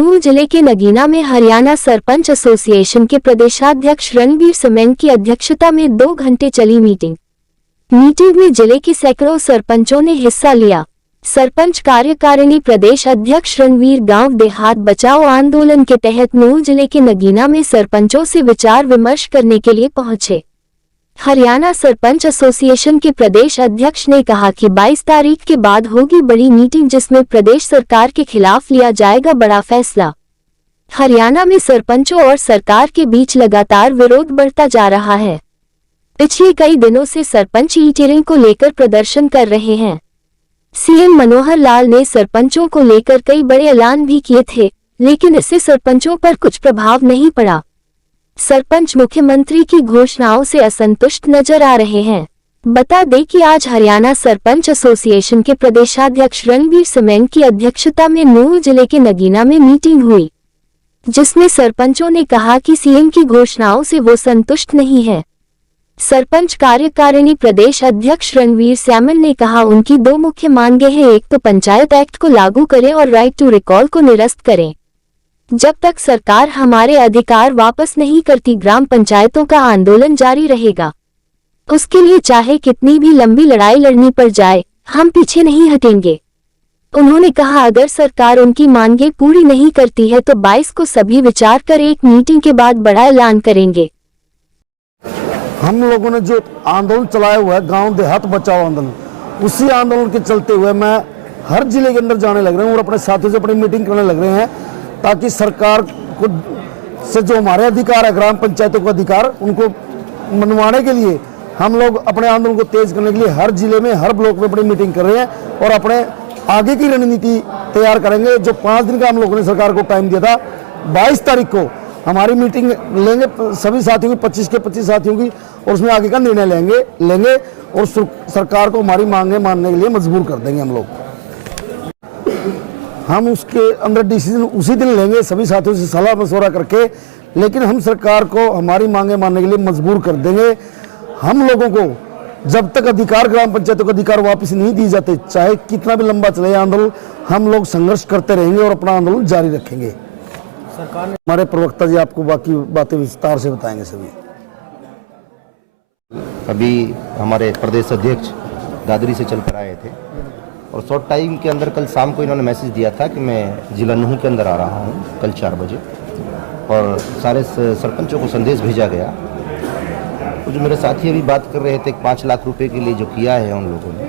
नूंह जिले के नगीना में हरियाणा सरपंच एसोसिएशन के प्रदेशाध्यक्ष रणवीर समेन की अध्यक्षता में 2 घंटे चली मीटिंग में जिले के सैकड़ों सरपंचों ने हिस्सा लिया। सरपंच कार्यकारिणी प्रदेश अध्यक्ष रणवीर गांव देहात बचाओ आंदोलन के तहत नूंह जिले के नगीना में सरपंचों से विचार विमर्श करने के लिए पहुंचे। हरियाणा सरपंच एसोसिएशन के प्रदेश अध्यक्ष ने कहा कि 22 तारीख के बाद होगी बड़ी मीटिंग, जिसमें प्रदेश सरकार के खिलाफ लिया जाएगा बड़ा फैसला। हरियाणा में सरपंचों और सरकार के बीच लगातार विरोध बढ़ता जा रहा है। पिछले कई दिनों से सरपंच ई-टेरिंग को लेकर प्रदर्शन कर रहे हैं। सीएम मनोहर लाल ने सरपंचों को लेकर कई बड़े ऐलान भी किए थे, लेकिन इससे सरपंचों पर कुछ प्रभाव नहीं पड़ा। सरपंच मुख्यमंत्री की घोषणाओं से असंतुष्ट नजर आ रहे हैं। बता दें कि आज हरियाणा सरपंच एसोसिएशन के प्रदेशाध्यक्ष रणवीर समेन की अध्यक्षता में नूंह जिले के नगीना में मीटिंग हुई, जिसमें सरपंचों ने कहा कि सीएम की घोषणाओं से वो संतुष्ट नहीं है। सरपंच कार्यकारिणी प्रदेश अध्यक्ष रणवीर समेन ने कहा उनकी 2 मुख्य मांगे हैं, एक तो पंचायत एक्ट को लागू करें और राइट टू रिकॉल को निरस्त करें। जब तक सरकार हमारे अधिकार वापस नहीं करती, ग्राम पंचायतों का आंदोलन जारी रहेगा। उसके लिए चाहे कितनी भी लंबी लड़ाई लड़नी पड़ जाए, हम पीछे नहीं हटेंगे। उन्होंने कहा अगर सरकार उनकी मांगे पूरी नहीं करती है तो 22 को सभी विचार कर एक मीटिंग के बाद बड़ा ऐलान करेंगे। हम लोगों ने जो आंदोलन चलाया हुआ है, गांव देहात बचाओ आंदोलन, उसी आंदोलन के चलते हुए मैं हर जिले के अंदर जाने लग रहे हैं और अपने साथियों से अपनी मीटिंग करने लग रहे हैं, ताकि सरकार को से जो हमारे अधिकार है, ग्राम पंचायतों का अधिकार, उनको मनवाने के लिए हम लोग अपने आंदोलन को तेज करने के लिए हर जिले में, हर ब्लॉक में अपनी मीटिंग कर रहे हैं और अपने आगे की रणनीति तैयार करेंगे। जो 5 दिन का हम लोगों ने सरकार को टाइम दिया था, 22 तारीख को हमारी मीटिंग लेंगे सभी साथियों की, 25 के 25 साथियों की, और उसमें आगे का निर्णय लेंगे और सरकार को हमारी मांगे मानने के लिए मजबूर कर देंगे। हम उसके अंदर डिसीजन उसी दिन लेंगे, सभी साथियों से सलाह मशवरा करके, लेकिन हम सरकार को हमारी मांगे मानने के लिए मजबूर कर देंगे। हम लोगों को जब तक अधिकार, ग्राम पंचायतों का अधिकार वापस नहीं दिए जाते, चाहे कितना भी लंबा चले आंदोलन, हम लोग संघर्ष करते रहेंगे और अपना आंदोलन जारी रखेंगे। सरकार ने, हमारे प्रवक्ता जी आपको बाकी बातें विस्तार से बताएंगे। सभी अभी हमारे प्रदेश अध्यक्ष दादरी से चलकर आए थे और शॉर्ट टाइम के अंदर कल शाम को इन्होंने मैसेज दिया था कि मैं जिला नूंह के अंदर आ रहा हूं कल 4 बजे, और सारे सरपंचों को संदेश भेजा गया। तो जो मेरे साथी अभी बात कर रहे थे 5 लाख रुपए के लिए जो किया है उन लोगों ने,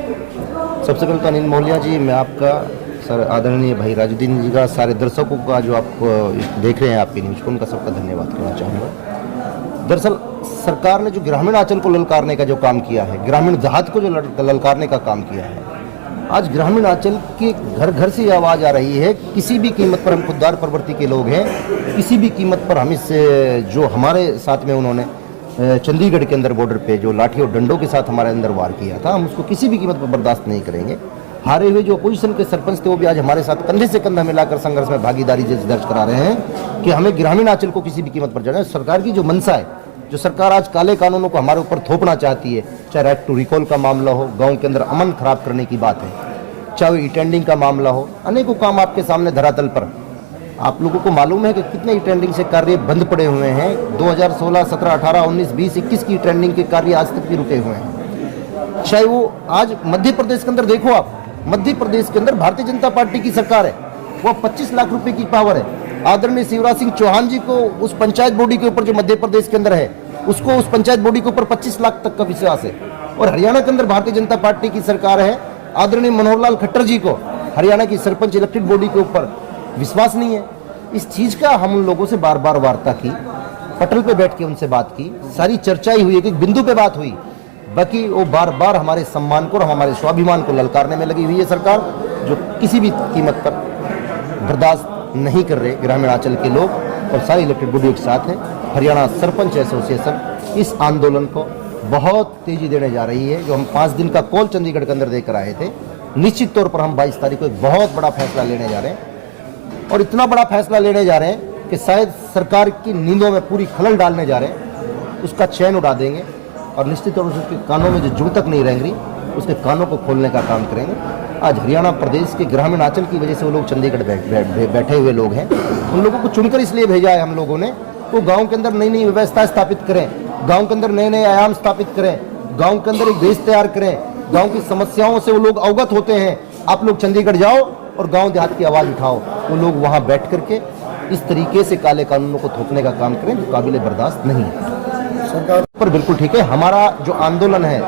सबसे पहले तो अनिल मोहलिया जी, मैं आपका, सर आदरणीय भाई राजुद्दीन जी का, सारे दर्शकों का जो आप देख रहे हैं आपकी न्यूज़ को, उनका सबका धन्यवाद करना चाहूँगा। दरअसल सरकार ने जो ग्रामीण आंचल को ललकारने का जो काम किया है, ग्रामीण देहात को जो ललकारने का काम किया है, आज ग्रामीण आंचल के घर घर से आवाज़ आ रही है, किसी भी कीमत पर हम खुददार प्रवृत्ति के लोग हैं, किसी भी कीमत पर हम इससे, जो हमारे साथ में उन्होंने चंडीगढ़ के अंदर बॉर्डर पे जो लाठी और डंडों के साथ हमारे अंदर वार किया था, हम उसको किसी भी कीमत पर बर्दाश्त नहीं करेंगे। हारे हुए जो अपोजिशन के सरपंच थे वो भी आज हमारे साथ कंधे से कंधा मिलाकर संघर्ष में भागीदारी दर्ज करा रहे हैं कि हमें ग्रामीण आंचल को किसी भी कीमत पर जाना। सरकार की जो मंशा है, जो सरकार आज काले कानूनों को हमारे ऊपर थोपना चाहती है, चाहे राइट टू रिकॉल का मामला हो, गाँव के अंदर अमन खराब करने की बात है, चाहे ई-टेंडिंग का मामला हो, अनेकों काम आपके सामने धरातल पर। आप लोगों को मालूम है कि कितने ई-टेंडिंग से कार्य बंद पड़े हुए हैं। 2016, 17, 18, 19, 20, 21 की ई-टेंडिंग के कार्य आज तक भी रुके हुए हैं। चाहे वो आज मध्य प्रदेश के अंदर देखो आप, मध्य प्रदेश के अंदर भारतीय जनता पार्टी की सरकार है, वो 25 लाख रुपए की पावर है। आदरणीय शिवराज सिंह चौहान जी को उस पंचायत बॉडी के ऊपर जो मध्य प्रदेश के अंदर है, उसको उस पंचायत बॉडी के ऊपर 25 लाख तक का विश्वास है। और हरियाणा के अंदर भारतीय जनता पार्टी की सरकार है, आदरणीय मनोहर लाल खट्टर जी को हरियाणा की सरपंच इलेक्टेड बॉडी के ऊपर विश्वास नहीं है। इस चीज का हम उन लोगों से बार बार वार्ता की, पटल पे बैठ के उनसे बात की, सारी चर्चाई हुई, एक बिंदु पे बात हुई, बाकी वो बार बार हमारे सम्मान को और हमारे स्वाभिमान को ललकारने में लगी हुई है सरकार, जो किसी भी कीमत पर बर्दाश्त नहीं कर रहे ग्रामीण आंचल के लोग और सारी इलेक्टेड बॉडी एक साथ है। हरियाणा सरपंच एसोसिएशन इस आंदोलन को बहुत तेजी देने जा रही है। जो हम 5 दिन का कॉल चंडीगढ़ के अंदर देकर आए थे, निश्चित तौर पर हम 22 तारीख को एक बहुत बड़ा फैसला लेने जा रहे हैं, और इतना बड़ा फैसला लेने जा रहे हैं कि शायद सरकार की नींदों में पूरी खलल डालने जा रहे हैं, उसका चैन उड़ा देंगे और निश्चित तौर से उसके कानों में जो जू तक नहीं रहेंगी उसके कानों को खोलने का काम करेंगे। आज हरियाणा प्रदेश के ग्रामीण आंचल की वजह से वो लोग चंडीगढ़ बैठे हुए लोग हैं। उन लोगों को चुनकर इसलिए भेजा है हम लोगों ने, वो गांव के अंदर नई नई व्यवस्था स्थापित करें, गांव के अंदर नए नए आयाम स्थापित करें, गांव के अंदर एक देश तैयार करें, गांव की समस्याओं से वो लोग अवगत होते हैं। आप लोग चंडीगढ़ जाओ और गांव देहात की आवाज़ उठाओ, वो लोग वहाँ बैठ करके इस तरीके से काले कानूनों को थोपने का काम करें जो काबिल बर्दाश्त नहीं है। सरकार पर बिल्कुल ठीक है, हमारा जो आंदोलन है,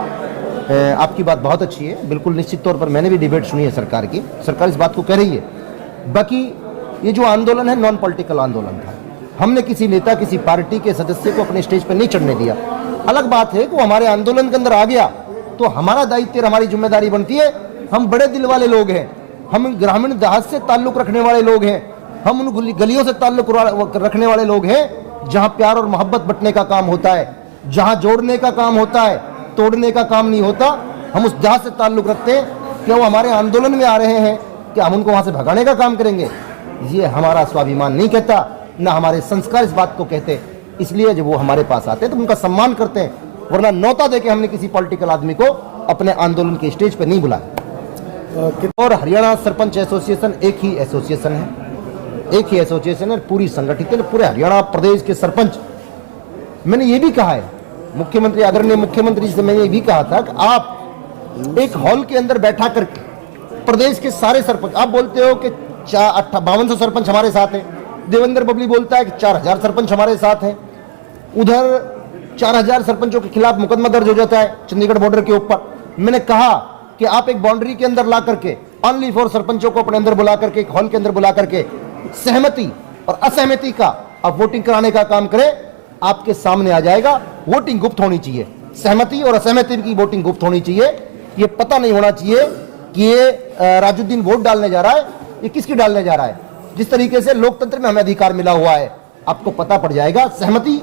आपकी बात बहुत अच्छी है, बिल्कुल निश्चित तौर पर मैंने भी डिबेट सुनी है सरकार की, सरकार इस बात को कह रही है। बाकी ये जो आंदोलन है नॉन पॉलिटिकल आंदोलन था, हमने किसी नेता किसी पार्टी के सदस्य को अपने स्टेज पर नहीं चढ़ने दिया। अलग बात है कि वो हमारे आंदोलन के अंदर आ गया तो हमारा दायित्व और हमारी जिम्मेदारी बनती है। हम बड़े दिल वाले लोग हैं, हम ग्रामीण देहात से ताल्लुक रखने वाले लोग हैं, हम उन गलियों से ताल्लुक रखने वाले लोग हैं जहां प्यार और मोहब्बत बंटने का काम होता है, जहां जोड़ने का काम होता है, तोड़ने का काम नहीं होता। हम उस देहात से ताल्लुक रखते हैं। क्या वो हमारे आंदोलन में आ रहे हैं, क्या हम उनको वहां से भगाने का काम करेंगे? ये हमारा स्वाभिमान नहीं कहता, ना हमारे संस्कार इस बात को कहते। इसलिए जब वो हमारे पास आते हैं तो उनका सम्मान करते हैं, वरना नौता देके हमने किसी पॉलिटिकल आदमी को अपने आंदोलन के स्टेज पे नहीं बुलाया। और हरियाणा सरपंच एसोसिएशन एक ही एसोसिएशन है, एक ही एसोसिएशन है, पूरी संगठित है, पूरे हरियाणा प्रदेश के सरपंच। मैंने ये भी कहा है मुख्यमंत्री, आदरणीय मुख्यमंत्री जी से मैंने ये भी कहा था कि आप एक हॉल के अंदर बैठा करके प्रदेश के सारे सरपंच, आप बोलते हो कि 5200 सरपंच हमारे साथ हैं, देवेंद्र बबली बोलता है कि 4000 सरपंच हमारे साथ हैं, उधर 4000 सरपंचों के खिलाफ मुकदमा दर्ज हो जाता है चंडीगढ़ बॉर्डर के ऊपर। मैंने कहा कि आप एक बाउंड्री के अंदर ला करके ओनली फॉर सरपंचों को अपने अंदर बुला करके, एक हॉल के अंदर बुला करके सहमति और असहमति का आप वोटिंग कराने का काम करें, आपके सामने आ जाएगा। वोटिंग गुप्त होनी चाहिए, सहमति और असहमति की वोटिंग गुप्त होनी चाहिए। ये पता नहीं होना चाहिए कि ये राजुद्दीन वोट डालने जा रहा है, ये किसकी डालने जा रहा है। जिस तरीके से लोकतंत्र में हमें अधिकार मिला हुआ है, आपको पता पड़ जाएगा। सहमति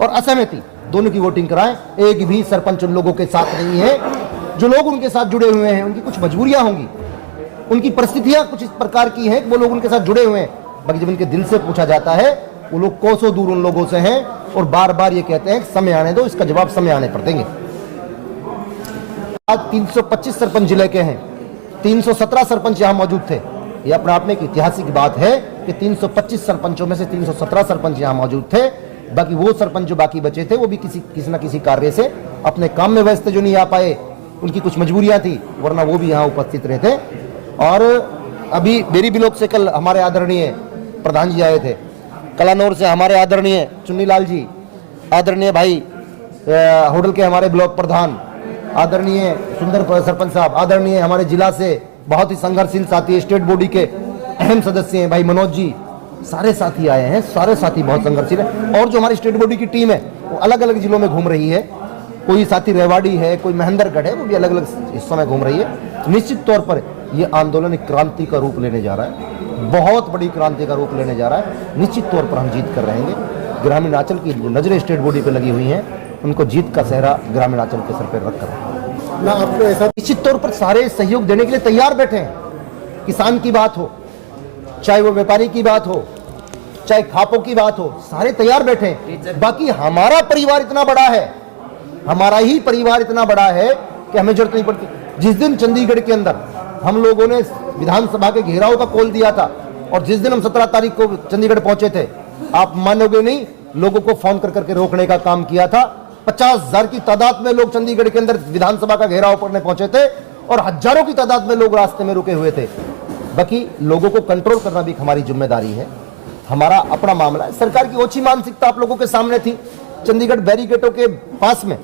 और असहमति दोनों की वोटिंग कराएं। एक भी सरपंच उन लोगों के साथ नहीं है, जो लोग उनके साथ जुड़े हुए हैं उनकी कुछ मजबूरियां होंगी, उनकी परिस्थितियां कुछ इस प्रकार की हैं कि वो लोग उनके साथ जुड़े हुए हैं। बाकी जब उनके दिल से पूछा जाता है, वो लोग कोसों दूर उन लोगों से हैं और बार बार ये कहते हैं समय आने दो, इसका जवाब समय आने पर देंगे। आज 325 सरपंच जिले के हैं, 317 सरपंच यहाँ मौजूद थे। ये अपने आप में एक ऐतिहासिक बात है कि 325 सरपंचों में से 317 सरपंच यहाँ मौजूद थे। बाकी वो सरपंच जो बाकी बचे थे वो भी किसी न किसी कार्य से अपने काम में व्यस्त जो नहीं आ पाए, उनकी कुछ मजबूरियां थी, वरना वो भी यहाँ उपस्थित रहते। और अभी बेरी बिलोक से कल हमारे आदरणीय प्रधान जी आए थे, कलानौर से हमारे आदरणीय चुन्नीलाल जी, आदरणीय भाई होडल के हमारे ब्लॉक प्रधान, आदरणीय सुंदर सरपंच साहब, आदरणीय हमारे जिला से बहुत ही संघर्षशील साथी स्टेट बॉडी के अहम सदस्य हैं भाई मनोज जी, सारे साथी आए हैं, सारे साथी बहुत संघर्षशील है। और जो हमारी स्टेट बॉडी की टीम है वो अलग अलग जिलों में घूम रही है, कोई साथी रेवाड़ी है, कोई महेंद्रगढ़ है, वो भी अलग अलग हिस्सों में घूम रही है। निश्चित तौर पर ये आंदोलन एक क्रांति का रूप लेने जा रहा है, बहुत बड़ी क्रांति का रूप लेने जा रहा है। निश्चित तौर पर हम जीत कर रहेंगे। ग्रामीणांचल की जो नजरें स्टेट बॉडी पर लगी हुई हैं, उनको जीत का सेहरा ग्रामीणांचल के सर पर रख कर ना आपको ऐसा निश्चित तौर पर सारे सहयोग देने के लिए तैयार बैठे हैं। किसान की बात हो, चाहे वो व्यापारी की बात हो, चाहे खापों की बात हो, सारे तैयार बैठे हैं। बाकी हमारा परिवार इतना बड़ा है, हमारा ही परिवार इतना बड़ा है कि हमें जरूरत नहीं पड़ती। जिस दिन चंडीगढ़ के अंदर हम लोगों ने विधानसभा के घेराव का कॉल दिया था और जिस दिन हम 17 तारीख को चंडीगढ़ पहुंचे थे, आप मानोगे नहीं, लोगों को फोन कर करके रोकने का काम किया था। 50,000 की तादाद में लोग चंडीगढ़ के अंदर विधानसभा का घेराव करने पहुंचे थे और हजारों की तादाद में लोग रास्ते में रुके हुए थे। बाकी लोगों को कंट्रोल करना भी हमारी जिम्मेदारी है, हमारा अपना मामला है। सरकार की ओछी मानसिकता आप लोगों के सामने थी। चंडीगढ़ बैरिकेडों के पास में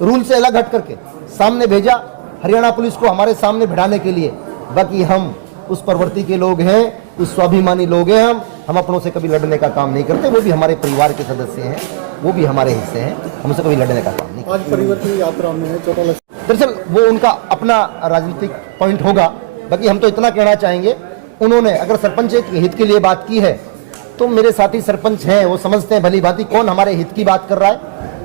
रूल से अलग हट करके सामने भेजा हरियाणा पुलिस को हमारे सामने भिड़ाने के लिए। बाकी हम उस प्रवृत्ति के लोग हैं, उस स्वाभिमानी लोग हैं, हम अपनों से कभी लड़ने का काम नहीं करते। वो भी हमारे परिवार के सदस्य हैं, वो भी हमारे हिस्से हैं, हमसे कभी लड़ने का काम नहीं करते। आज परिवर्तन यात्रा में है दरअसल वो उनका अपना राजनीतिक पॉइंट होगा। बाकी हम तो इतना कहना चाहेंगे, उन्होंने अगर सरपंच के हित के लिए बात की है तो मेरे साथी सरपंच हैं, वो समझते हैं भली भांति कौन हमारे हित की बात कर रहा है,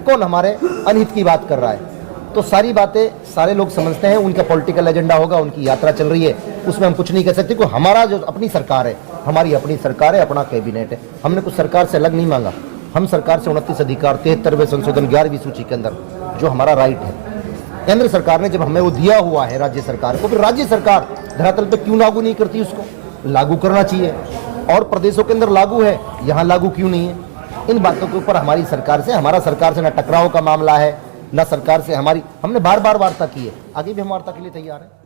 कौन हमारे अनहित की बात कर रहा है। तो सारी बातें सारे लोग समझते हैं, उनका पॉलिटिकल एजेंडा होगा, उनकी यात्रा चल रही है, उसमें हम कुछ नहीं कह सकते। क्योंकि हमारा जो अपनी सरकार है, हमारी अपनी सरकार है, अपना कैबिनेट है, हमने कुछ सरकार से अलग नहीं मांगा। हम सरकार से 29 अधिकार 73वें संशोधन 11वीं सूची के अंदर जो हमारा राइट है, केंद्र सरकार ने जब हमें वो दिया हुआ है राज्य सरकार को, फिर राज्य सरकार धरातल पे क्यों लागू नहीं करती, उसको लागू करना चाहिए। और प्रदेशों के अंदर लागू है, यहाँ लागू क्यों नहीं है? इन बातों के ऊपर हमारी सरकार से, हमारा सरकार से ना टकराव का मामला है, ना सरकार से हमारी, हमने बार बार वार्ता की है, आगे भी हम वार्ता के लिए तैयार हैं।